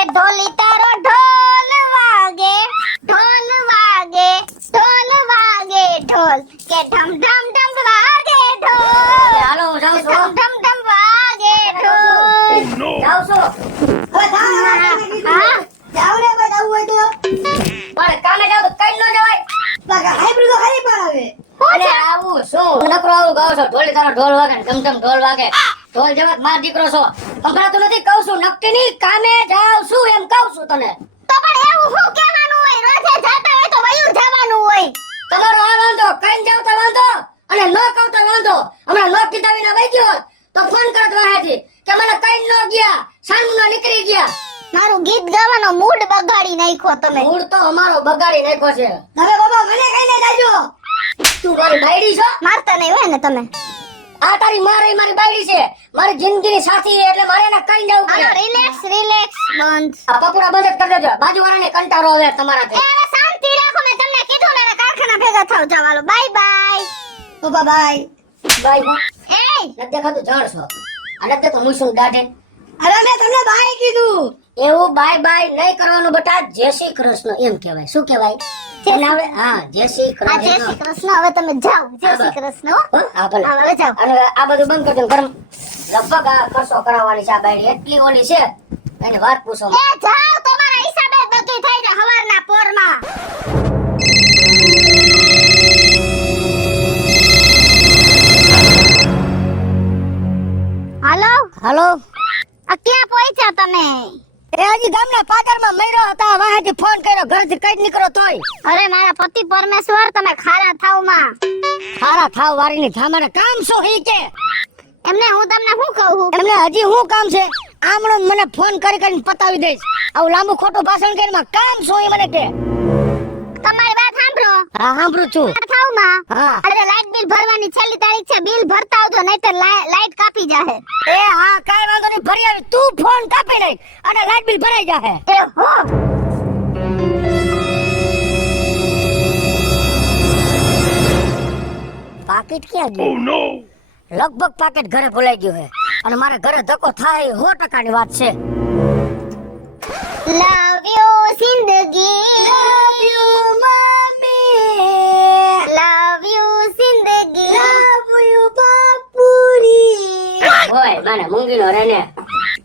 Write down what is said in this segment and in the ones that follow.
કે ઢોલી તારો ઢોલ વાગે ઢોલ વાગે ઢોલ વાગે ઢોલ કે ઢમ ઢમ ઢમ વાગે ઢોલ હાલો હું જાઉં છું ઢમ ઢમ ઢમ વાગે ઢોલ જાઉં છું હવે હા જાવ ને ભાઈ જાવું હોય તો પણ કામે જાવ તો કઈ ન જવાય બાકી હાઈબ્રિડ તો ખાલી પણ આવે અને આવું શું નકરો આવું ગાવ છો ઢોલી તારો ઢોલ વાગે ને ધમ ધમ ઢોલ વાગે ઢોલ જેવા માર દીકરો છો સંભળાતું નથી કહું છું નક્કી ની કામે જાવ છું એમ કહું છું તને તો પણ એવું શું કહેવાનું હોય રોજે જાતા હોય તો વયું જવાનું હોય તમારો આ વાંધો કઈ જાવ તો વાંધો અને ન કહું તો વાંધો હમણાં નો કીધા વિના વઈ ગયો તો ફોન કરત વાહેથી કે મને કઈ ન ગયા સામનો નીકળી ગયા મારું ગીત ગાવાનો મૂડ બગાડી નાખ્યો તમે મૂડ તો અમારો બગાડી નાખ્યો છે હવે બાબા મને કઈ ન જાજો તું મારી બાયડી છો મારતા નહીં હોય ને તમે આ તારી મારી બાયડી છે મારી જિંદગીની સાથી છે એટલે મારે એને કઈ જવું હાલો પડે રિલેક્સ રિલેક્સ બંધ આ પપુરા બંધ જ કરી દેજો બાજુવાળાને કંટાળો આવે તમારાથી એ હવે શાંતિ રાખો મેં તમને કીધું ને હવે કારખાના ભેગા થાવ જવાલો બાય બાય બાબા બાય બાય એ નથી દેખાતું જાણશો આ નથી દેખાતું મુસું દાઢે અરે મેં તમને બાય કીધું એવું બાય બાય નહીં કરવાનું બેટા જય શ્રી કૃષ્ણ એમ કહેવાય શું કહેવાય એને આવડે હા જય શ્રી આ જય કૃષ્ણ શ્રી કૃષ્ણ હવે તમે જાઓ જય શ્રી કૃષ્ણ હો. હો? હા ભલે હવે જાઓ અને આ બધું બંધ કરજો ગરમ લગભગ આ ખર્ચો કરાવવાની છે આ બાયડી એટલી ઓલી છે એની વાત પૂછો એ જાઓ તમારા હિસાબે બધું થઈ જાય હવારના પોરમાં હાલો હાલો આ ક્યાં પહોંચ્યા તમે એ હજી ગામના પાદરમાં મર્યો હતા વાહેથી ફોન કર્યો ઘરથી કઈ નીકળો તોય અરે મારા પતિ પરમેશ્વર તમે ખારા થાવમાં ખારા થાવ વારીની થામાને કામ શું હી કે એમને હું તમને શું કહું એમને હજી શું કામ છે આમણો મને ફોન કરીને પતાવી દઈશ આવું લાંબુ ખોટું ભાષણ કરીને કામ શું એ મને કે તમારી વાત સાંભળો હા સાંભળું છું થાવમાં હા અરે લાઈટ બિલ ભરવાની છેલ્લી તારીખ છે બિલ ભરતા આવજો નહીતર લાઈટ કાપી જાહે એ હા કાઈ વાંધો નહીં ભરી આવી તું ફોન કાપી નાખ અને લાઈટ બિલ ભરાઈ જાહે એ હો પાકીટ ક્યાં ગયું લગભગ પાકીટ ઘરે ભૂલાઈ ગયું હે અને મારે ઘરે ધક્કો થાય એ 100% ની વાત છે લવ યુ જિંદગી love you mummy love you જિંદગી લવ યુ બાપુરી ઓય મને મૂંગીનો રે ને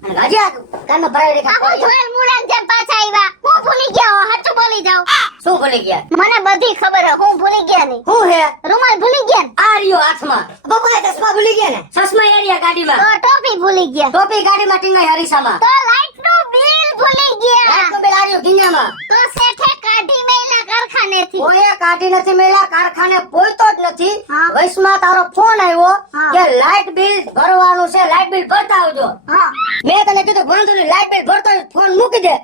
અને ગાજિયા કાનમાં ભરાઈ આ હું રેખા જોયેલ મુડાન જેમ પાછા આવ્યા હું ભૂલી ગયા હો સાચું બોલી જાઉં શું ભૂલી ગયા મને બધી ખબર હે હું ભૂલી ગયા નહીં હું હે રૂમાલ ભૂલી ગયા ને? આ રહ્યો હાથમાં બાબા ચશ્મા ભૂલી ગયા ને ચશ્મા એરિયા ગાડીમાં તો ટોપી ભૂલી ગયા ટોપી ગાડીમાં ટીંગાઈ હરીસામાં તો લાઈટ નું બિલ ભૂલી ગયા લાઈટનો બિલ આ રહ્યો ગિન્યામાં તો શેઠે કાઢી મેલા કારખાનેથી ઓએ કાઢી નથી મેલા કારખાને પોઈતો જ નથી હા. વૈશમાં તારો ફોન આવ્યો હા. કે લાઈટ બિલ ભરવાનું છે લાઈટ બિલ ભરતા આવજો હા મેં તને કીધું વાંધો નહીં લાઈટ બિલ ભરતો હોય ફોન મૂકી દે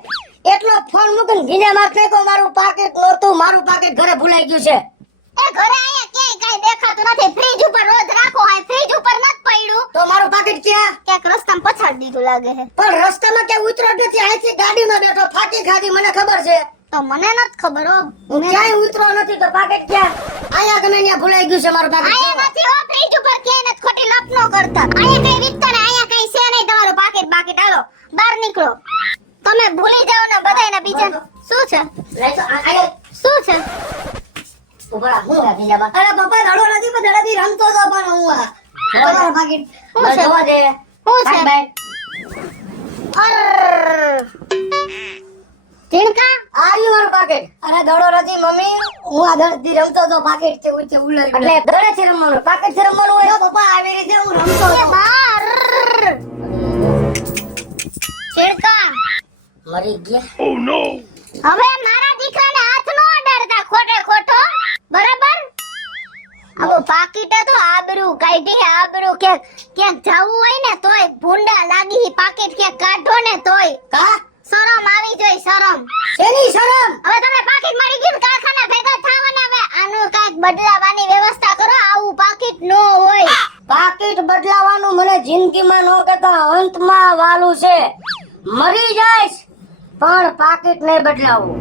એટલો ફોન મૂકીને ગિન્યામાં ફેંકો મારું પાકેટ નહોતું મારું પાકેટ ઘરે ભૂલાઈ ગયું છે એ ઘરે આયા ક્યાંય કાંઈ દેખાતું નથી ફ્રીજ ઉપર રોજ રાખો હાય ફ્રીજ ઉપર નત પડ્યું તો મારું પાકેટ ક્યાં ક્યાંક રસ્તામાં પછાડી દીધું લાગે છે પણ રસ્તામાં ક્યાં ઉતરો જ નથી અહીંથી ગાડીમાં બેઠો ફાટી ખાધી મને ખબર છે તો મને નત ખબર હો હું ક્યાંય ઉતરો નથી તો પાકેટ ક્યાં અહીંયા તમે ત્યાં ભૂલાઈ ગયું છે મારું પાકેટ આયા નથી હો ફ્રીજ ઉપર ક્યાંય નત ખોટી લપ ન કરતા આયા કઈ વિકતા ને આયા કઈ છે નહીં તમારું પાકેટ બાકેટ હાલો બહાર નીકળો તમે ભૂલી જાઓ ને બધાયને બીજા શું છે લઈ તો આયા શું છે ઉભા હું હે ગિન્યામાં અરે બાપા દડો નથી પણ દડાથી રમતો હતો પણ હું આ તમારો પાકીટ શું છે? જોવા દે શું છે? બાય અર ઝીણકા આ રહ્યું મારું પાકેટ અરે દડો નથી મમ્મી હું આ દડથી રમતો હતો પાકીટ થી ઉચે ઉલર એટલે દડેથી રમવાનું પાકેટ થી રમવાનું હોય પપ્પા આવી રીતે હું રમતો એ હતો બાર ઝીણકા મરી ગયા હવે મારા દીકરાને હાથ નો અડાડતા ખોટે ખોટો બરાબર આવો પાકીટ તો આબરૂ કાઢી આબરૂ ક્યાંક જાવું હોય ને તોય ભૂંડા લાગી પાકીટ ક્યાંક કાઢો ને તોય કા શરમ આવી જોઈ શરમ શેની શરમ હવે તમે પાકીટ મળી ગયું ને કારખાના ભેગા થાવ ને હવે આનું કાંઈક બદલાવાની વ્યવસ્થા કરો આવું પાકીટ નો હોય પાકીટ બદલાવાનું મને જિંદગીમાં નો કહેતા અંતમાં વાલું છે મરી જાઈશ પણ પાકીટ નહીં બદલાવું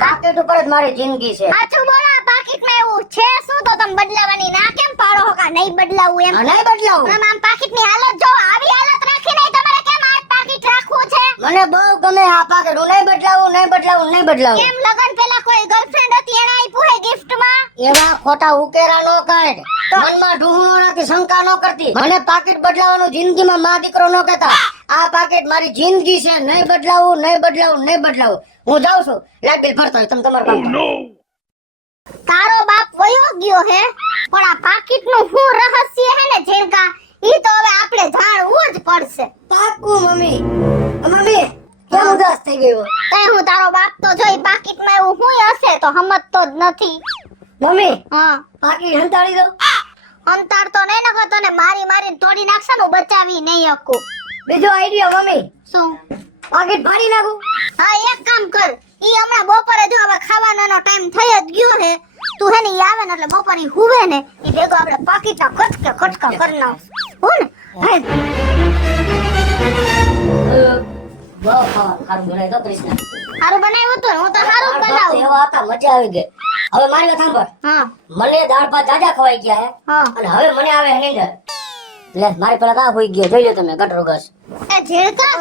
પાકીટ ઉપર જ મારી જિંદગી છે સાચું બોલો આ પાકીટમાં એવું છે શું તો તમે બદલાવાની ના કેમ પાડો હો કા નહીં બદલાવું એમ નહીં બદલાવું પણ આમ પાકીટની હાલત જો આવી હાલત રાખી નહીં તમારે કેમ આ પાકીટ રાખવું છે મને બહુ ગમે આ પાકેટ. હું નહીં બદલાવું, નહીં બદલાવું, નહીં બદલાવું. કેમ લગન પેલા કોઈ ગર્લફ્રેન્ડ હતી એને આપ્યું હે ગિફ્ટ માં? એવા ખોટા ઉકેરા નો કાઢ. મનમાં ઢૂંઢું રાખી શંકા નો કરતી. મને પાકીટ બદલાવાનું જિંદગીમાં માં દીકરો નો કહેતા. આ પાકીટ મારી જિંદગી છે. નહીં બદલાવું, નહીં બદલાવું, નહીં બદલાવું. હું જાઉં છું. લાઈટ બિલ ભરતો હોય તમે તમારું કામ કરો. તારો બાપ વયો ગયો હે, પણ આ પાકીટ નું શું રહસ્ય હે ને ઝીણકા, ઈ તો હવે આપણે જાણવું જ પડશે. પાકું મમ્મી. મમ્મી કેમ ઉદાસ થઈ ગયો? તઈ હું તારો બાપ તો જોઈ પાકીટ માં એવું શું હશે તો સમજતો જ નથી. મમ્મી હા, પાકીટ હંતાડી દો. અંતર તો નહીં નકર તને મારી મારીને તોડી નાખશે ને, હું બચાવી નહીં શકું. બીજો આઈડિયા મમ્મી. શું? પાકીટ ફાડી નાખું. હા, એક કામ કર, ઈ હમણાં બપોરે જો હવે ખાવાનો ટાઈમ થઈ જ ગયો હે, તું હે ને ઈ આવે ને એટલે બપોરે ઈ હુવે ને ઈ ભેગો આપણે પાકીટના ખટકા કરી નાખ હું ને. હાલ. બહુ ખાવાનું બનાવી દો કૃષ્ણ. હારું બનાવ્યું હતું ને? હું તો હારું જ બનાવું. એવા હતા, મજા આવી ગઈ. હવે મારી વાત સાંભળ. હા મને દાળ ભાત જાજા ખવાઈ ગયા હે હા. અને હવે મને આવે નીંદર. લે મારી પેલા કા હોઈ ગયો જોઈ લો તમે ગટરો ઘસ. એ ઝીણકા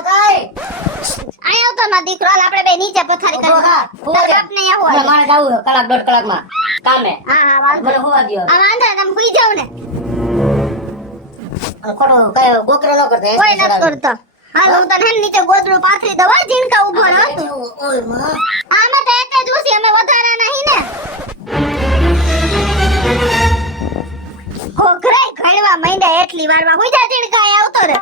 આય આવતો ના દીકરો, હાલ આપણે બે નીચે પથારી કરી. તારા બાપને આવો મારે જાવું છે કલાક દોઢ કલાકમાં કામે. હા હા વાંધો મને હોવા દ્યો. આ વાંધો નહીં, તમે સુઈ જાવ ને, ખોટો કઈ ગોકરો ન કરતા. કોઈ નથી કરતો. હાલ હું તને હે ને નીચે ગોદડું પાથરી દઉં હો, ઝીણકા ઊભો રહો તું. ઓય માં આમાં તો એક જ ઉસી, અમે વધારા નહીં ને. ઘોઘરાય ઘડવા માંડ્યા એટલી વારમાં હુઈ જા ઝીણકા, અહીં આવતો રે.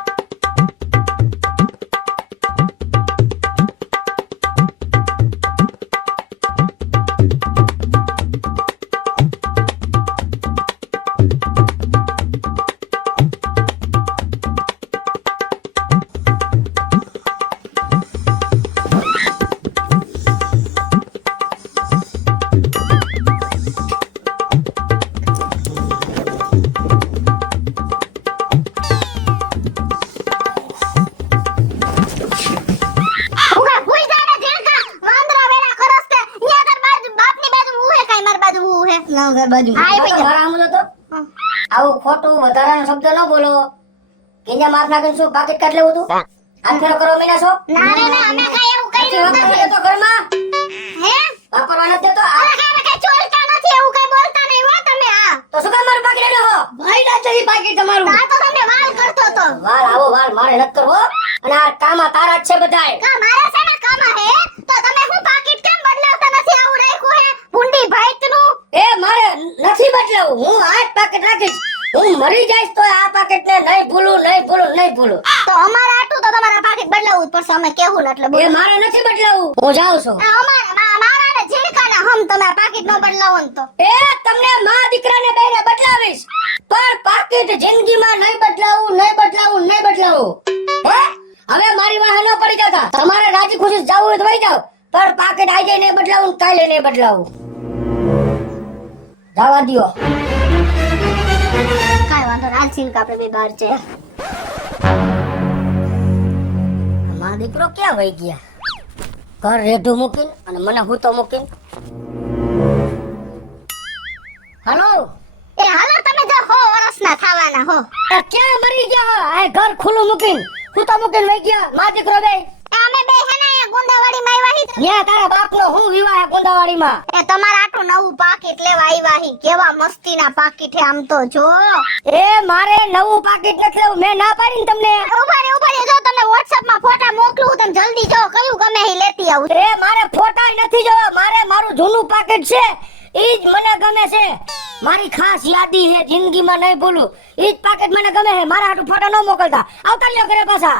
ઉગા હુઈ જા ને ઝીણકા, વાંદરા વેડા કરસ તે. ન્યા તાર બાજુ બાપની બાજુ ઊહે કાઈ મારી બાજુ ઊહે. ના ઘર બાજુ હા, એ ભાઈ. મારા આમલો તો આવું ખોટું વધારાનો શબ્દ ન બોલો. કેજા માફ નાખીને શું પાકીટ કાઢ લેવું તું? હાથ ફેરો કરો મીના છો? ના રે ના, અમે કાઈ એવું કર્યું જ નથી. તો ઘરમાં હે? વાપરવા નથી દેતો. અરે કાઈ કાઈ ચોલતા નથી, એવું કાઈ બોલતા નહીં હો તમે. આ તો શું કામ મારું પાકીટ લેલો હો? ભાઈ ના ચડી પાકીટ તમારું. આ તો તમને વાલ કરતો તો. વાલ આવો વાલ મારે નત કરવો. અને આ કામા તારા જ છે બધાય. કા મારા છે ને કામા હે, તો તમે હું પાકીટ કેમ બદલાવતા નથી? આવું રાખ્યું હે ભૂંડી ભાઈતનું. એ મારે નથી બદલાવું. હું આ જ પાકીટ રાખીશ. હું મરી જઈશ તો આ પાકીટ ને નહીં ભૂલું, નહીં ભૂલું, નહીં ભૂલું. તો અમારે આટલું તો તમારા પાકીટ બદલાવવું જ પડશે, અમે કેવું ને એટલે એ બોલો. મારે નથી બદલાવું. હું જાઉં છું. અમારે મારા ને ઝીણકાના હમ તમે આ પાકીટ નો બદલાવો ને તો. એ તમને માં દીકરાને બેને બદલાવીશ, પણ પાકીટ જિંદગીમાં નહીં બદલાવું, નહીં બદલાવું, નહીં બદલાવું. હે હવે મારી વાહે ન પડી જતા. તમારે રાજી ખુશી જાવું હોય તો વઈ જાવ, પણ પાકીટ આજે નહીં બદલાવું, કાલે નહીં બદલાવું. જવા દ્યો. કાઈ વાંધો નહીં, આ ઝીણકા આપણે બે બહાર જઈએ. માં દીકરો ક્યાં વઈ ગયા? ઘર રેઢું મૂકીને અને મને હૂતો મૂકીને. હાલો એ હાલો તમે જો 100 વર્ષના થવાના હો. એ ક્યાં મરી ગયા? આ ઘર ખુલ્લું મૂકીને હૂતો મૂકીને વઈ ગયા માં દીકરો બે. અમે બે હે ને અહીંયા ગુંદાવાડીમાં આવ્યા હી. ન્યા તારા બાપનો હું વિવાહ ગુંદાવાડીમાં. એ તમારા આટલું નવું પાકીટ લેવા આવ્યા હી. કેવા મસ્તીના પાકીટ હે આમ તો જો. એ મારે નવું પાકીટ નથી લેવું. મેં ના પાડી ને તમને. ઉભા રે જો તમને WhatsApp માં ફોટા મોકલું, તમે જલ્દી જો કયું ગમે એ લેતી આવું. એ મારે ફોટા નથી જોવા. મારે મારું જૂનું પાકીટ છે ઈ જ મને ગમે છે. મારી ખાસ યાદી છે, જિંદગીમાં નહીં ભૂલું. ઈ જ પાકીટ મને ગમે છે. મારા હાટુ ફોટા ન મોકલતા. આવતા લ્યો ઘરે પાછા.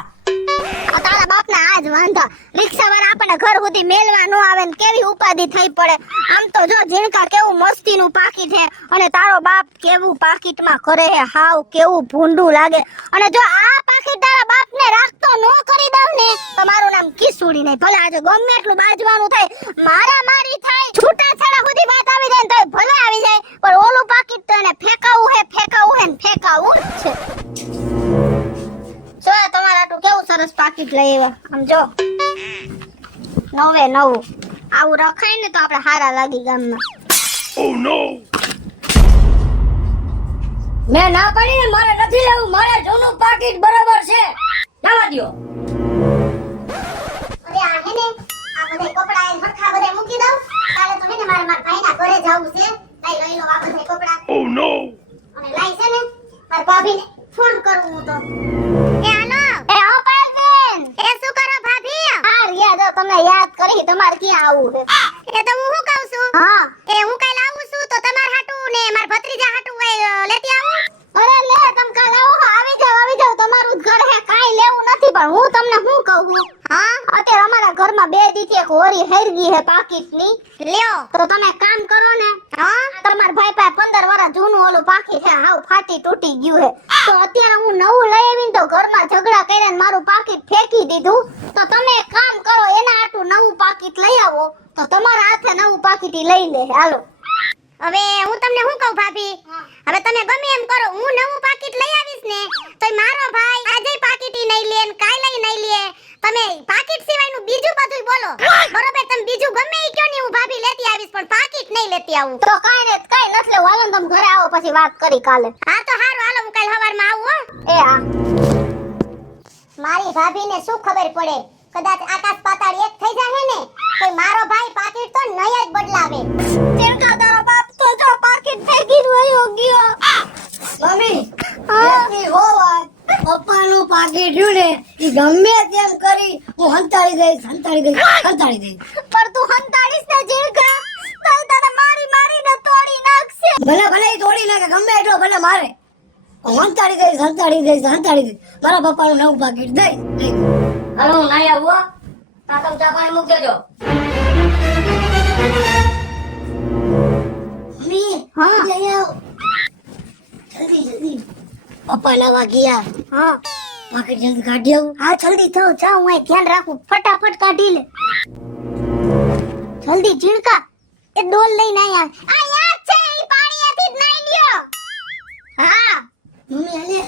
આ તારા બાપના આજ વાંધા. રિક્ષાવાળા આપણને ઘર સુધી મેલવા ન આવે ને કેવી ઉપાધિ થઈ પડે. આમ તો જો ઝીણકા કેવું મસ્તીનું પાકીટ હે અને તારો બાપ કેવું પાકીટમાં કરે હે, હાવ કેવું ભૂંડું લાગે. અને જો આ પાકીટ તારા બાપને રાખતો ન કરી દઉં ને તો મારું નામ કિસુડી નહીં. ભલે આજે ગમે એટલું બાજવાનું થાય, મારા મારી થાય, છૂટાછેડા સુધી વાત આવી જાય ને તોય ભલે આવી જાય, પણ ઓલું પાકીટ તો એને ફેંકાવું હે ને ફેંકાવું જ છે. જો તમારા આટલું કેવું સરસ પાકીટ લઈ આવ્યા. આમ જો નવે નવું આવું રખાય ને તો આપણે હારા લાગી ગામમાં. મેં ના પાડી ને મારે નથી લેવું. મારે જૂનું પાકીટ બરાબર છે. જવા દ્યો. બધા કપડા એ હરખા બધા મૂકી દઉં. કાલે તો હે ને મારા ભાઈના ઘરે જાવું છે. લઈ લો આ બધા કપડા. ઓ નો. અને લાઈ છે ને મારા ભાભીને ફોન કરું હું તો. એ હાલો. એ ઓ પાલબેન. એ શું કરો ભાભી? હા રિયા જો તમને યાદ કરી તમારે ક્યાં આવું છે. એ તો હું શું કહું છું? હા. એ હું કાલે આવું છું તો તમાર હાટુ ને મારા ભત્રીજા હાટુ લેતી આવું. અરે લે તમ કાલ આવો આવી જાવ તમારું જ ઘર હે કાઈ લેવું નથી પણ હું તમને શું કહું હા અત્યારે અમારા ઘરમાં બે દીથી એક હોરી હેરગી હે પાકીટની લ્યો તો તમે કામ કરો ને હા તમાર ભાઈ પાસે 15 વર્ષ જૂનું ઓલું પાકીટ છે હાવ ફાટી તૂટી ગયું હે તો અત્યારે હું નવું લઈ આવીને તો ઘરમાં ઝઘડા કરીને મારું પાકીટ ફેંકી દીધું તો તમે એક કામ કરો એના હાટુ નવું પાકીટ લઈ આવો તો તમારા હાથે નવું પાકીટ લઈ લે હાલો હવે હું તમને શું કહું ભાભી હવે તમે ગમે એમ કરો હું નવું પાકીટ લઈ આવીશ ને તો મારો ભાઈ આજે પાકીટ નહીં લે ને કાલે નહીં લે તમે પાકીટ સિવાયનું બીજું બધું બોલો બરોબર તમે બીજું ગમે ઈ કયો ને હું ભાભી લેતી આવીશ પણ પાકીટ નહીં લેતી આવું તો કાઈ નથી લેવું હાલો તમે ઘરે આવો પછી વાત કરી કાલે હા તો હારું હાલો હું કાલે સવારમાં આવું હો એ હા મારી ભાભીને શું ખબર પડે કદાચ આકાશ પાતાળ એક થઈ જાય ને તો મારો ભાઈ પાકીટ તો નહીં જ બદલાવે તેરકા તારો બાપ તો જો પાકીટ ફેંકી રહ્યો ગયો મમ્મી એની હોવા પપ્પાનું પાકીટ રહ્યું ને ઈ ગમે તેમ કરી હું હંતાડી દઈશ પણ તું હંતાડીશ ને જીણકા તો તને મારીને તોડી નાખશે ભલે ઈ તોડી નાખે ગમે એટલો ભલે મારે હું હંતાડી દઈશ મારા પપ્પાનું નવું પાકીટ દઈશ હાલો હું નાઈ આવું હો. કાકા ચા પાણી મૂકી દેજો. મમ્મી હા. જઈ આવ જલ્દી પપ્પા લાવા ગયા હા પાકીટ જલ્દી કાઢી આવું હા જલ્દી થાઓ જા હું અહીં ધ્યાન રાખું ફટાફટ કાઢી લે જલ્દી જીણકા એ ડોલ લઈને આયા આ યાદ છે ઈ પાણીએથી જ નાઈ લ્યો હા મમ્મી આલે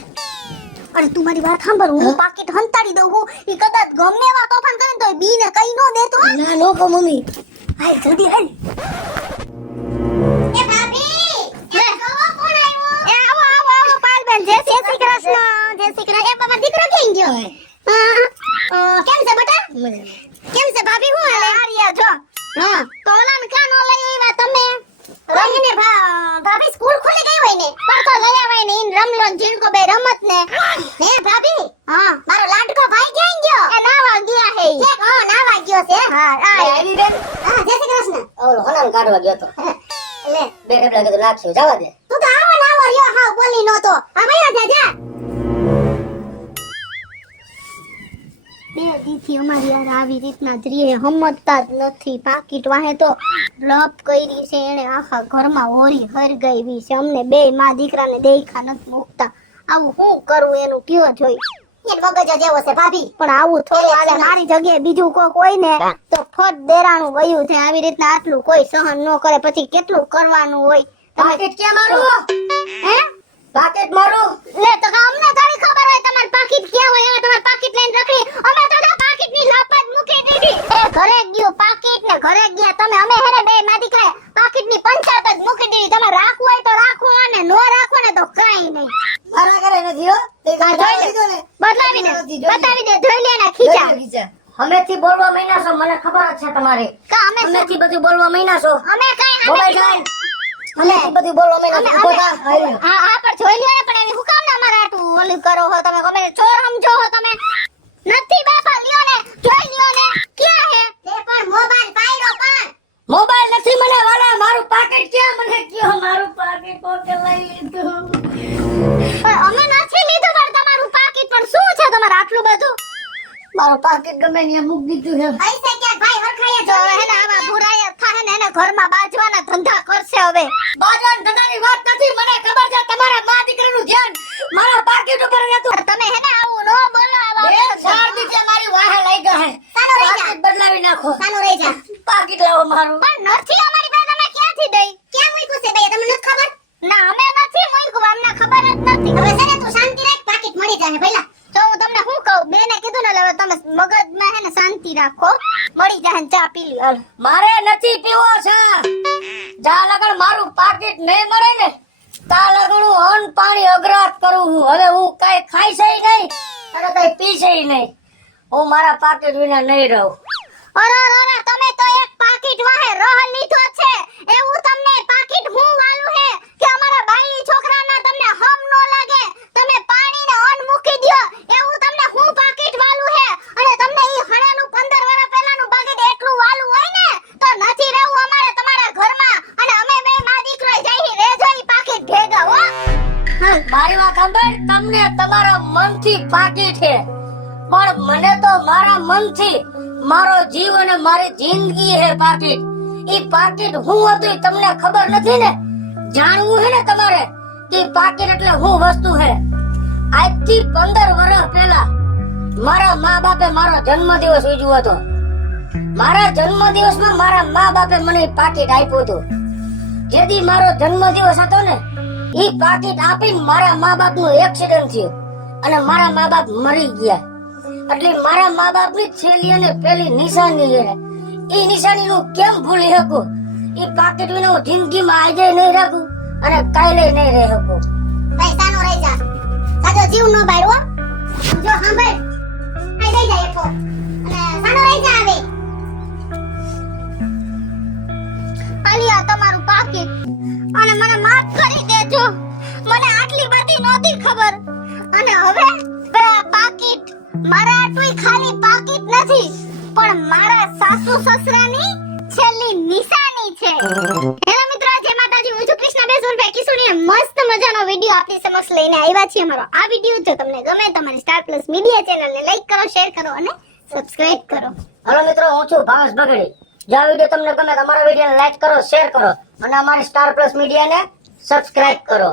અરે તું મારી વાત સાંભળ હું પાકીટ હંતાડી દઉં હું ઈ કદાચ ગમે એવા તોફાન કરે તો બીને કઈ નો દેતો ના નો કહો મમ્મી હાય જલ્દી હાલ એ ભાભી એ કવો કોણ આવ્યો એ આવો પાલબેન જય શ્રી કૃષ્ણ એ બાબા દીકરો ક્યાં ગયો કેમ છે બટા કેમ છે ભાભી હું હાલે આરિયા જો હા તો ઓલાને કાનો લઈ આવ્યા તમે રહીને ભાભી સ્કૂલ ખુલી ગઈ હોય ને પણ તો લઈ આવાય ને ઈન રમલો ને જીણકો બે રમત ને હે ભાભી હા મારો લાડકો ભાઈ ક્યાં ગયો એ નાવા ગયા હે હા નાવા ગયો છે હા આવી રે હા જય શ્રી કૃષ્ણ ઓલો હલાલ કાઢવા ગયો તો લે બે ડબલા કીધું નાખશું જવા દે તું તો આવો રહ્યો હાવ બોલી નતો આ ભયા જા બે દીથી અમારી યાર આવી રીતના જ રીએ હમજતા જ નથી પાકીટ વાહે તો લપ કરી છે એને આખા ઘરમાં હોરી હરગાવી છે અમને બે માં દીકરાને દેખા નથી મૂકતા આવું શું કરવું એનું કયો જોઈ એ મગજ જેવો છે ભાભી પણ આવું થોડું હાલે મારી જગ્યાએ બીજું કોઈ હોય ને તો ફટ દેરાણું વયું છે આવી રીતના આટલું કોઈ સહન ન કરે પછી કેટલું કરવાનું હોય પાકીટ ક્યાં મારું હે પાકીટ મારું લે તો અમને થોડી ખબર હોય તમાર પાકીટ ક્યાં હોય અને તમાર પાકીટ લઈને રખડી અમે તો પાકીટ ની લપ જ મૂકી દીધી એ ઘરે ગયો પાકીટ ને ઘરે ગયા તમે અમે હેને બે માદી ખાય પાકીટ ની પંચાયત જ મૂકી દીધી તમે રાખવું હોય તો રાખો અને નો રાખો ને તો કાઈ નહીં મારા ઘરે નથી હો તે બતાવી દે જોઈ લે ને ખીચા હમેથી બોલવા મહિના છો મને ખબર જ છે તમારે કા અમે હમેથી બધું બોલવા મહિના છો અમે કઈ મોબાઈલ લાઈન હમેથી બધું બોલવા મહિના છો ઉભો થા આવ્યો હા પણ જોઈ લ્યો ને પણ એની હું કામ ના મારા આટું ઓલું કરો હો તમે ગમે ચોર સમજો હો તમે નથી બાપા લ્યો ને જોઈ લ્યો ને ક્યાં હે તે પણ મોબાઈલ પાડ્યો પણ મોબાઈલ નથી મને વાલા મારું પાકીટ ક્યાં મને કયો મારું પાકીટ કોકે લઈ લીધું પણ અમે નથી લીધું પણ તમારું પાકીટ પણ શું છે તમારે આટલું બધું મારું પાકીટ ગમે ને મૂકી દીધું છે પૈસા ક્યાં ભાઈ હરખાયા જો હે ને આવા ભુરાયા થાય ને એને ઘરમાં બાજવાના ધંધા કરશે હવે બાજવાન ધંધાની વાત નથી મને ખબર છે તમારા મા દીકરાનું ધ્યાન મારા પાકીટ ઉપર રહેતું તમે હે ને આવું નો બોલો આવા બે ચાર દિવસે મારી વાહે લઈ ગયા હે સાનો રહી જા પાકીટ બદલાવી નાખો સાનો રહી જા પાકીટ લાવો મારું પણ નથી અમારી પાસે તમે ક્યાંથી દઈ ક્યાં મૂક્યું છે બે તમને નથી ખબર ના અમે નથી મૂક્યું અમને ખબર જ નથી હવે છે ને તું શાંતિ રાખ પાકીટ મળી જાય ભઈલા તો હું તમને શું કહું બેને કીધું ને હવે તમે મગજમાં હે ને શાંતિ રાખો મળી જાય ને ચા પી લ્યો હાલો મારે નથી પીવો છે જા લગન મારું પાકીટ નહીં મળે ને તા લગન હું અન્ન પાણી અગ્રાત કરું છું હવે હું કઈ ખાઈ છે નહીં અને કઈ પી છે નહીં હું મારા પાકીટ વિના નહીં રહું અરે તમે તો એક પાકીટ વાહે રહ લીધો છે. એવું તમને પાકીટ હું વાલું હે કે અમારા બાયડી છોકરાના તમને હમ નો લાગે. તમે પાણીને અન્ન મૂકી દ્યો એવું તમને હું પાકીટ વાલું હે. અને તમને ઈ હણેલું 15 વર્ષ પહેલાનું પાકીટ એટલું વાલું હોય ને તો નથી રહેવું અમારે તમારા ઘરમાં. અને અમે બે માં દીકરો જઈ રેજો ઈ પાકીટ ભેગા હો. મારી વાત સાંભળ, તમને તમારા મનથી પાકી છે, પણ મને તો મારા મનથી મારો જીવ અને મારી જિંદગી હે પાકીટ. ઈ પાકીટ હું હતું ઈ તમને ખબર નથી ને. જાણવું હે ને તમારે કે પાકીટ એટલે હું વસ્તુ હે. આજથી 15 વર્ષ પહેલા મારા મા બાપે મારો જન્મદિવસ ઉજવ્યો હતો. મારા જન્મદિવસમાં મારા મા બાપે મને ઈ પાકીટ આપ્યું હતું. જેથી મારો જન્મદિવસ હતો ને ઈ પાકીટ આપીને મારા મા બાપ નું એક્સિડન્ટ થયું અને મારા મા બાપ મરી ગયા. એટલે મારા મા બાપ ની છેલ્લી અને પહેલી નિશાની છે. ઈ નિશાની નું કેમ ભૂલી શકું? ઈ પાકીટ વિના હું જિંદગીમાં આજે નહીં રાખું અને કાલે નહીં રહી શકું. પૈસાનો રહી જા. સાજો જીવ નો બાળવો. જો સાંભળ. આ દઈ જાય એકો. અને સાનો રહી જા આવે. આલિયા તમારું પાકીટ. અને મને માફ કરી દેજો. મને આટલી બધી નહોતી ખબર. અને હવે આ પાકીટ મારા આટલું ખાલી પાકીટ નથી પણ મારા સાસુ સસરાની છેલ્લી નિશાની છે. હેલો મિત્રો, જય માતાજી. હું છું કૃષ્ણા બેસુરભાઈ કિશોરીએ મસ્ત મજાનો વિડિયો આપની સમક્ષ લઈને આવ્યા છીએ. અમારો આ વિડિયો જો તમને ગમે તો અમારી સ્ટાર પ્લસ મીડિયા ચેનલને લાઈક કરો, શેર કરો અને સબસ્ક્રાઇબ કરો. હેલો મિત્રો, હું છું ભાવેશ બગડી. જો આ વિડિયો તમને ગમે તો અમારા વિડિયોને લાઈક કરો, શેર કરો અને અમારી સ્ટાર પ્લસ મીડિયાને સબસ્ક્રાઇબ કરો.